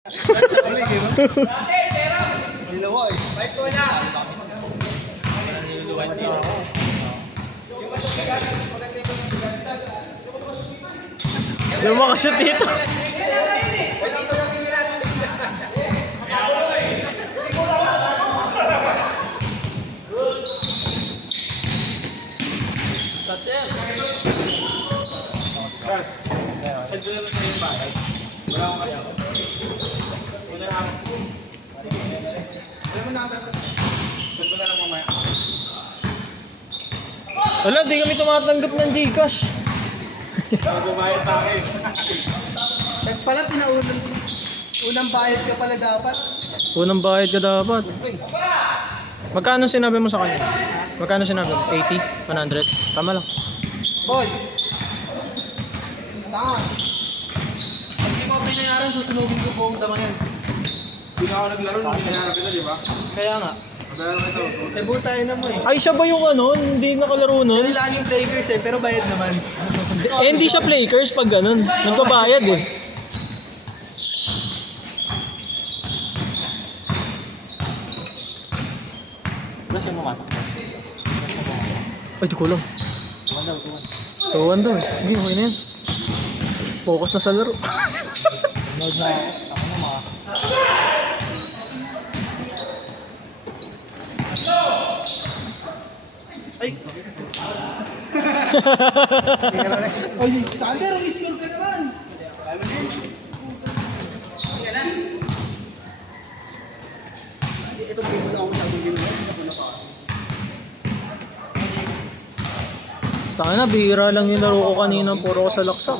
Hindi mo makashoot dito. Wala, di kami tumatanggap ng Gcash. Magbabayad sa akin. Pala, unang bayad ka pala dapat. Unang bayad ka dapat. Magkano sinabi mo sa kanya? Magkano sinabi mo? 80? 100? Tama lang. Boy! Tama. Pag di mo pinayaran, susunugin ko buong dama yan. Hindi na ako naglaro nung pinaharap kita, di ba? Kaya nga. Mabayaran kita. Debut tayo na mo eh. Ay, siya ba yung ano? Hindi nakalaro nun? Yan laging players eh, pero bayad naman. Hindi siya Lakers pag ganun. Nagbabayad eh. Wala siya mamasok. Ay, di ko alam. Tuwan daw eh. Hindi, okay na yan. Focus na sa laro. Nod na ako. Ako na mga. Ay! Oy, Sander, umiskor ka naman! Ito game na ako sa game na Taka na, bihira lang yung laro ko kanina. Puro ko sa laksak.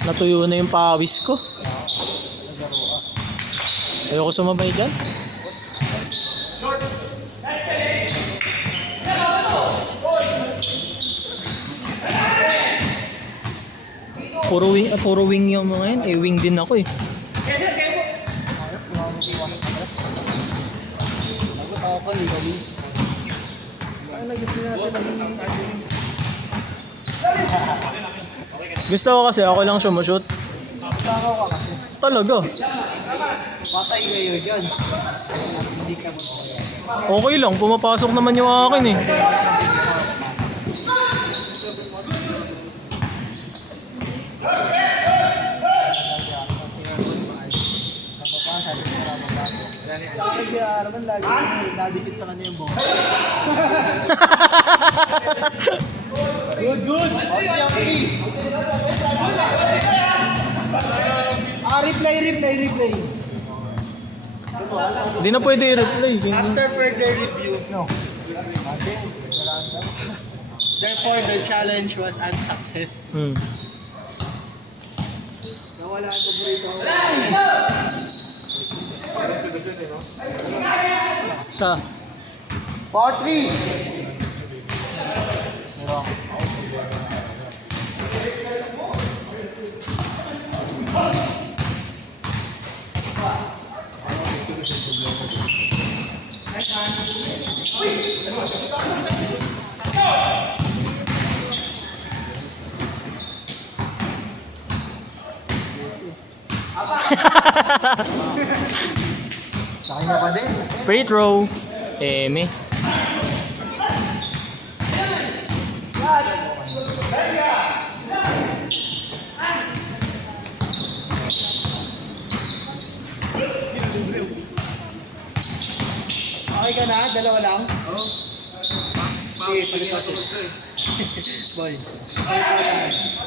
Natuyo na yung pawis ko. Ayoko sumabay dyan. Puro wing yung mga yun. Eh, wing din ako eh. Gusto ko kasi ako lang sumushoot. Talaga. Patay kayo dyan. Hindi ka mo. Okay lang, pumapasok naman yung akin eh. Kapag araman lagi nadikit sa kanya yung buhok. Good! Replay. Hindi na pwede i-replay. After further review, no. Therefore, the challenge was unsuccess. Nawala ang paborito ko. Sa? 4-3! Sa kanya pa din. Free throw. Eme. Okay ka na? Dalawa lang? Oo. Sige, Boy.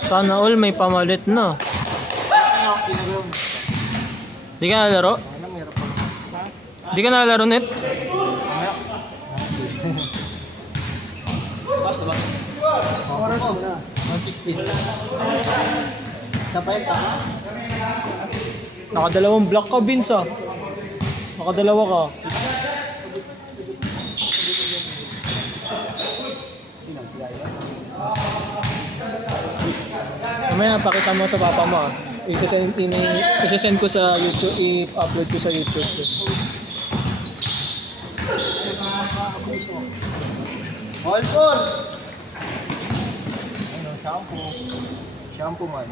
Sana all may pamalit na. Di ka nalaro? Di ka nalaro net? Oras muna. 116. Sabay ka? Nakadalawang block ka, Vince ah. Nakadalawa ka. Mamaya pakita mo sa papa mo ah. Isasend ko sa YouTube, i-upload ko sa YouTube. All four! Ano, shampoo. Shampoo man.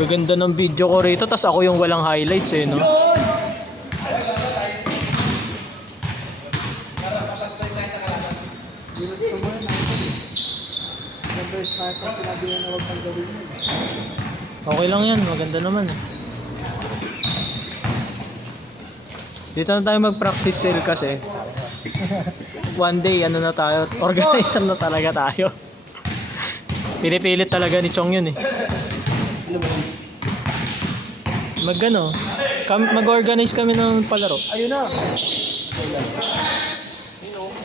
Gaganda ng video ko rito, tas ako yung walang highlights eh, no? Ginusto mo yun, number start ang sinabi na huwag kang gawin yun. Okay lang yan, maganda naman eh. Dito na tayo mag-practice sale kasi. One day, ano na tayo, organizer na talaga tayo. Pinipilit talaga ni Chong yun eh. Mag-organize kami ng palaro. Ayun na!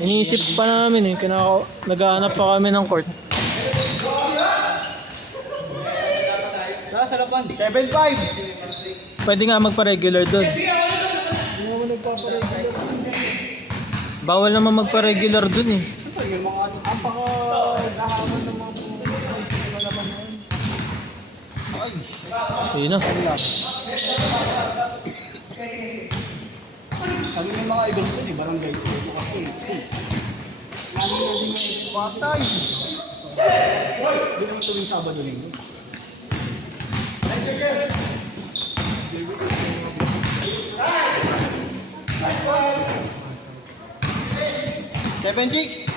Iniisip pa namin eh, naghahanap pa kami ng court. Nasa lapan. 7-5! Pwede nga magpa-regular doon. Hindi naman nagpaparegular. Bawal naman magpa-regular doon eh. Siyempre, yung mga ang paka-ahaman ng mga laban na yun. Ay! Ayun na. Kami yung mga events ko, di barangay. Bukas ko, school. Lagi na din yung patay. Hindi naman tuwing Sabado linggo. Seven chicks.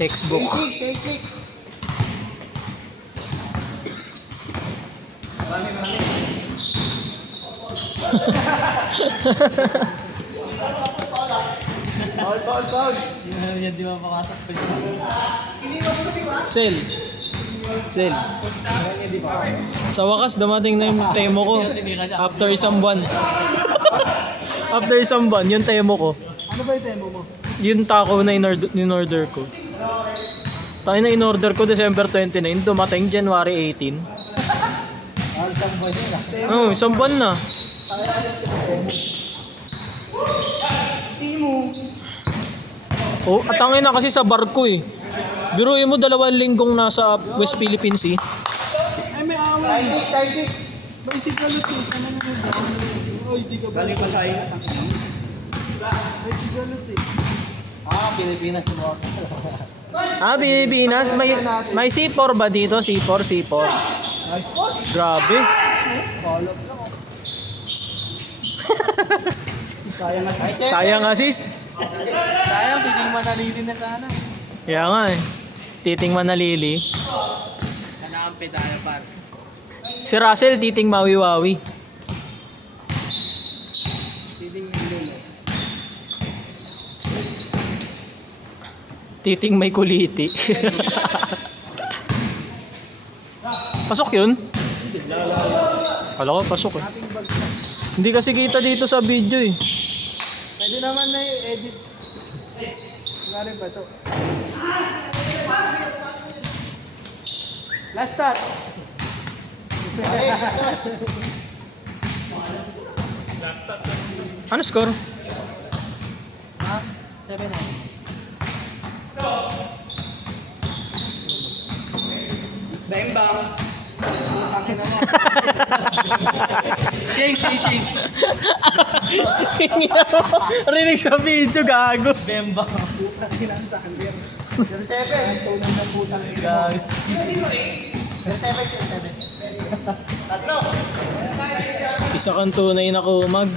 Textbook. Eight chicks. Foul. Yan di mapakasas pa Sel. Sa wakas, dumating na yung temo ko. After isang buwan. Yung temo ko. Ano ba yung demo mo? Yung taco na in-order ko. Tayo na in-order ko December 29, dumating January 18. Oh, isang buwan na. Oh, atangin na kasi sa barko eh. Biruin mo 2 linggong nasa West Philippines eh. Ay, may away. Time six. Basic na luto. Ano na nung Oy, di ka ba? Galing pa sa iyo. Basic na luto eh. Pilipinas mo. Pilipinas. May C4 ba dito? C4. Grabe. Follow lang. Sayang assist. Sayang, titing manalili na sana. Kaya nga eh. Titing manalili. Kailangan pedal par. Si Russell, titing mawi-wawi. Titing nilolo. Titing may kuliti. Pasok yun? Kala ko pasok eh. Hindi kasi kita dito sa video eh. Pwede naman na i-edit. Gari ba ito? Last shot. Ano score? Ha? 7-9. Bang. Akin na mo. Change. Rinig sa video, gago. Bemba. Putang ilang sa kandir. 7. Tunan ng putang ilang. 7. Tatlo. Isa kang tunay na kumag.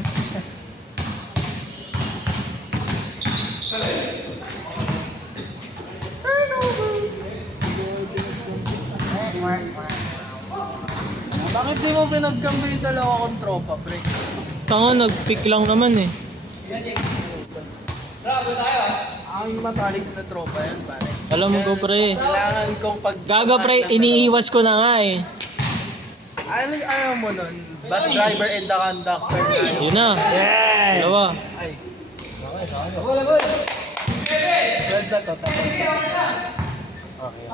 Bakit di mo pinagkampi yung dalawa kong tropa, pre? Tanga, nag-pick lang naman eh. Ang matalik na tropa yan, pare. Alam ko pre. Kailangan kong pag... Gaga pre, iniiwas ko na nga eh. Ano mo nun? Bus driver and the conductor na yun. Yun na. Dalawa. Ay. Wala. Ganda to, tapos. Okay.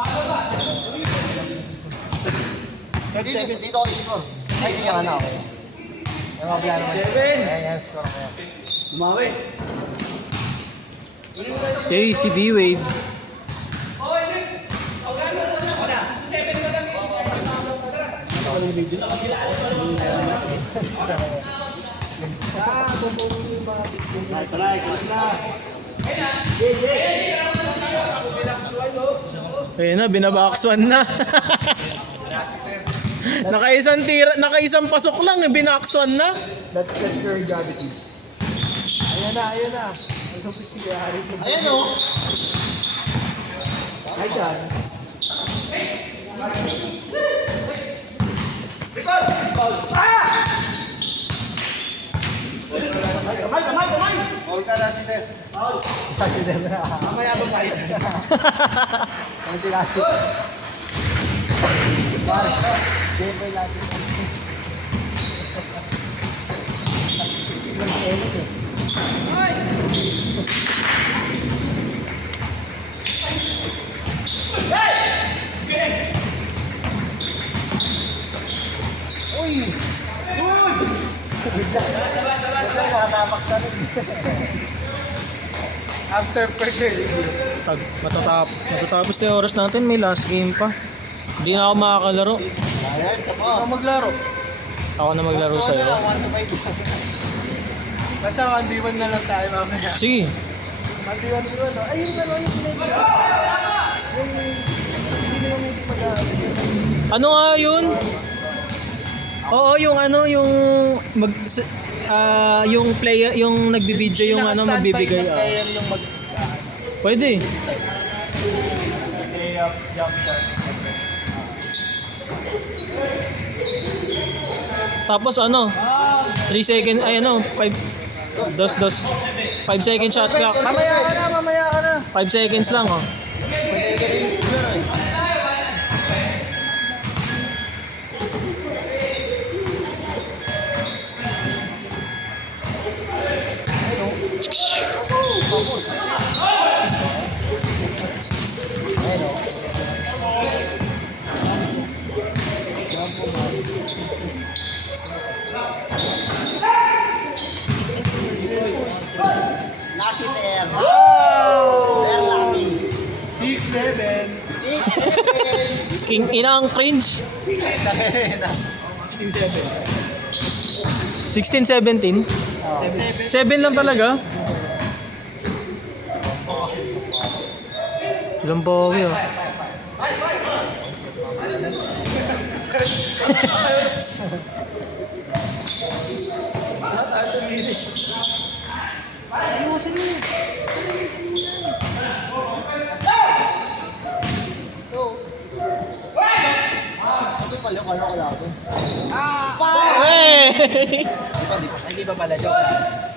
Dito ako score. Ay, hindi ka na ako. Yung mabla naman. 7! Ayan, score ko yan. Lumawi. Okay, si D-Wade. Ayun na, binabox one na. Nakaisang pasok lang, binabox one na. That's pure gravity. Ayan na, ayan na. Ayan o. Ay, dyan. Kamay! Paul ka na si Ted. Si Ted na. Mamaya ba kayo? Ang tinasi. Siyempre natin. Uy! Nakatapak na rin. After pressure. Matatapos na yung oras natin, may last game pa. Hindi na ako makakalaro. Ayan, sa mga. Ikaw maglaro. Ako na maglaro sa'yo. Basta 1v1 na lang tayo mamaya. Sige. 1v1 no? Ay, yung ano yung sinabi. Yung hindi naman hindi mag-aaral. Ano nga yun? Oo, yung ano, yung yung player, yung nagbibideo, yung ano, magbibigay. Player yung mag... Pwede. Layup, jump shot. Tapos ano, 3 seconds, ay ano, 5 second shot clock. Mamaya ka na. 5 seconds lang, oh. Lasi ter. Wow! Ter lasis. 6-7. King ina ang cringe. 16, 17. 7 lang talaga. Lambogi, oh. Hey! Hindi ba pala joke?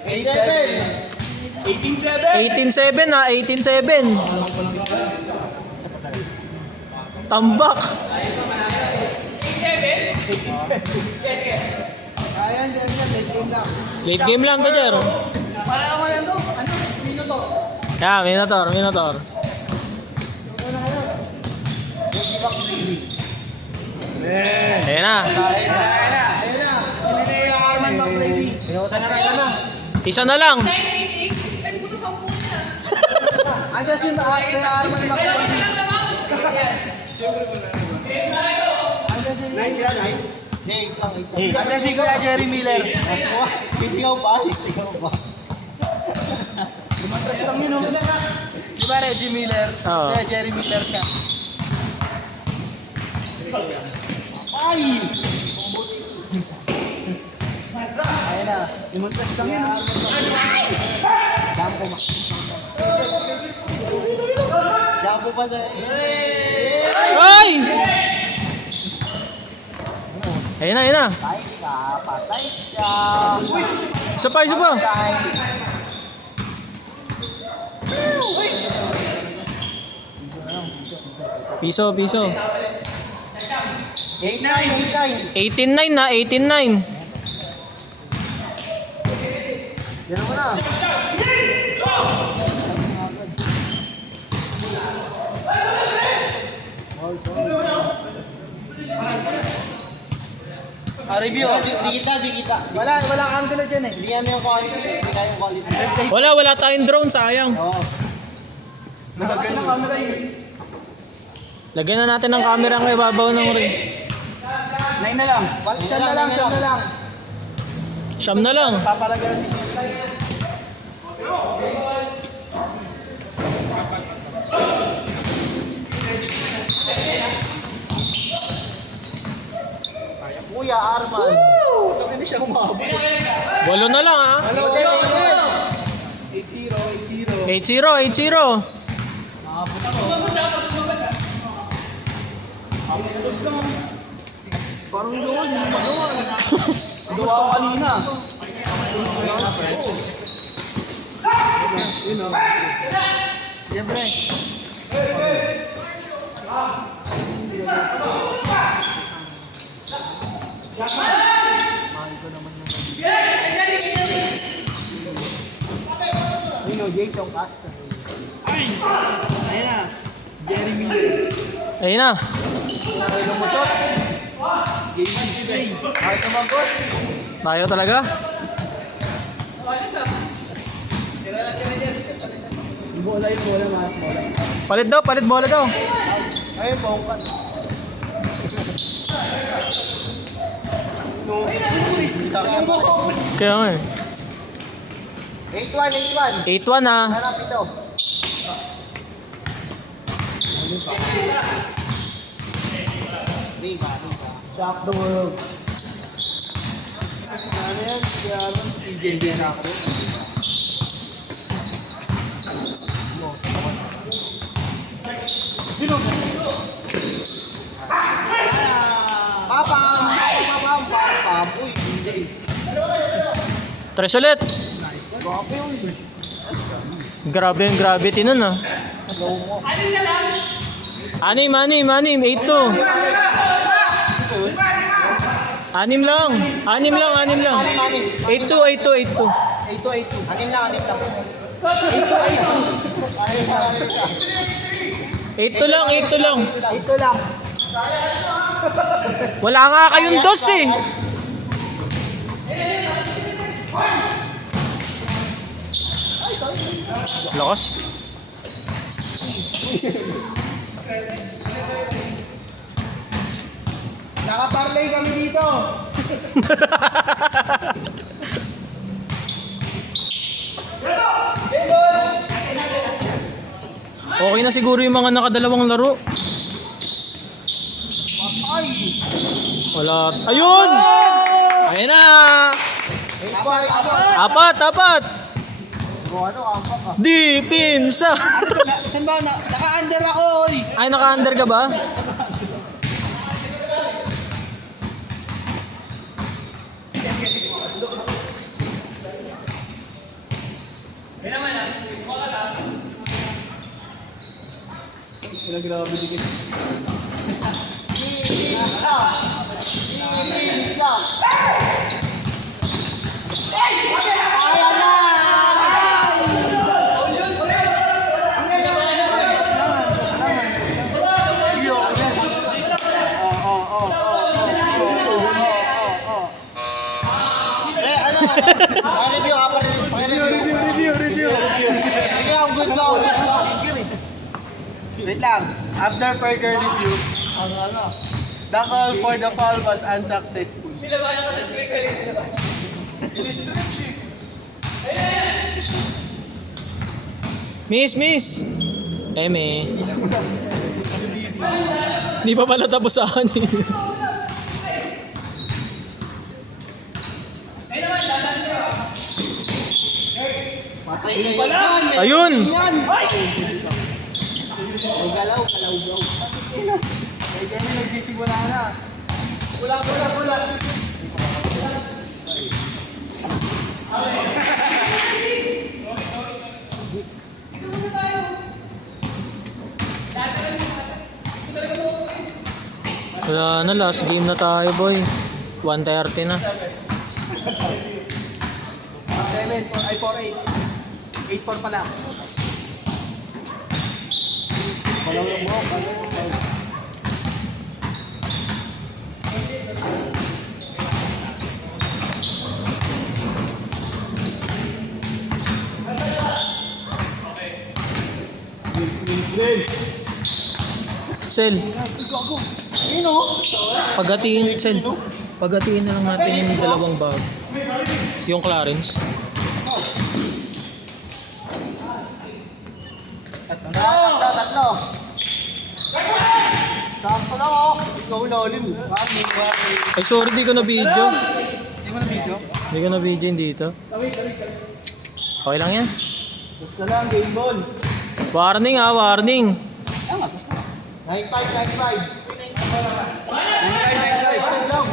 18-7. 18-7 na, 18-7. Tambak. Ayan, dyan, late game lang. Late game lang, Kajer. Para ako yan to. Ano? Minuto. Yeah, Minotaur. Ayan na. Ayan na. Hindi na yung Arman McLady. Isa na lang. Andas yung Arman McLady. Andas yung... Nice yan, nice. Andas yung Kuya Jerry Miller. Sisigaw pa. Lumantas lang yun, oh. Di ba Reggie Miller? Oo. Kuya Jerry Miller siya. Ay! Ayan na. Lumantas lang yun, oh. Dampo ma. Dampo pa sa... Ay! Ayan na. Patay siya. Isa pa. Piso. 8-9. 18-9 na, 18-9. Yan mo na. Review. Di kita. Walang angulo dyan eh. Hindi yan yung quality. Hindi tayo yung quality. Wala tayong drone, sayang. Oo. Nakagano ng camera yun. Lagyan na natin ng camera ng ibabaw ng ring. 9 na lang. Siyam na lang. Siyam na lang. Papalagyan si Kuya Arman. Hindi siya umabot. 8 na lang ha. 8-0. 8-0. Parang doon, hindi magawa. Gawa ko kanina. Yun o. Yan pre. Yun o, Jason Castro. Ayun na. Jerry Miller. Ayun na. Ay, lumutot. Game display. Ay, tumagot. Tayo talaga. Bola mas. Palit bola daw. Ay, bongkan. No. Kaya nga eh. 8-1. 8-1 ha. Harap ito. Riba. Shock the world. Ano yan? Yaman. PJ na ako. Papa. Uy, PJ. 3 ulit. Grabe yun. Grabe yung gravity nun ah. Hello mo. 6, 8-2. 6 lang. 8-2. 8-2. Anim lang. 8-2 lang. 8 lang. Wala nga kayong dos eh. Lakas. Nakaparlay kami dito. Okay na siguro yung mga nakadalawang laro. Ay. Wala. Ayun! Ayun na! 4. Ano, ampak ka. Di pinsa. Saan ba? Naka-under ako, oy. Ay, naka-under ka ba? Grabe din. Wait lang. After further review, the call for the foul was unsuccessful. Miss. Eme. Di pa pala tapos sa akin eh. Ayun! Galaw. Ay, dyan na nagsisimula na. Wala. Wala na, last game na tayo boy. 1:30 na. 4-8. 8-4 pala. Sel, Gago. Ayun o. paghatiin, Sel. Paghatiin na lang natin yung dalawang bag. Yung Clarence. Tatlo. Sakto lang o. Ikaw lalim. Ay, sorry, di ko na video. Hindi mo na video? Di ko na video yung dito. Okay lang yan. Basta lang, game ball. Warning ha, warning. Tama, basta. 95. 95 lang.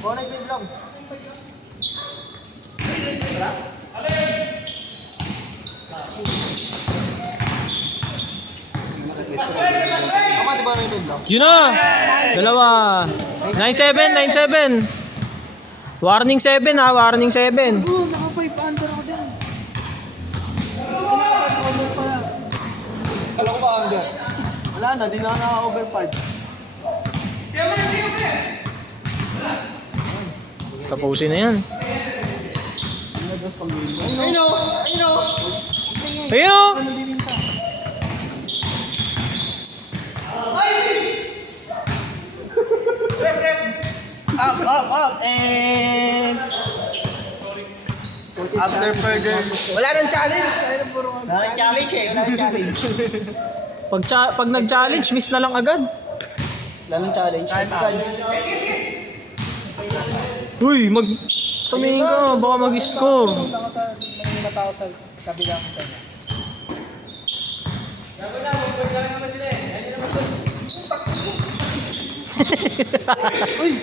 Oh, 95 lang. Tama, di ba 95 lang? Yun na! Dalawa. 9-7, 9-7. Warning 7 ha, warning 7. Naka 5 under ako dyan. Kala ko ba under? Wala na, di na naka-over 5. Tapusin na yan. Ayun o! Ayun o! Ayun! Up, and... After further... Wala nang challenge! Wala nang challenge eh, wala nang challenge. Pag nag-challenge, miss na lang agad. Wala nang challenge. Time out. Uy, tumingin ka, baka mag-score. Nangingat ako sa kabilang kanya. Uy!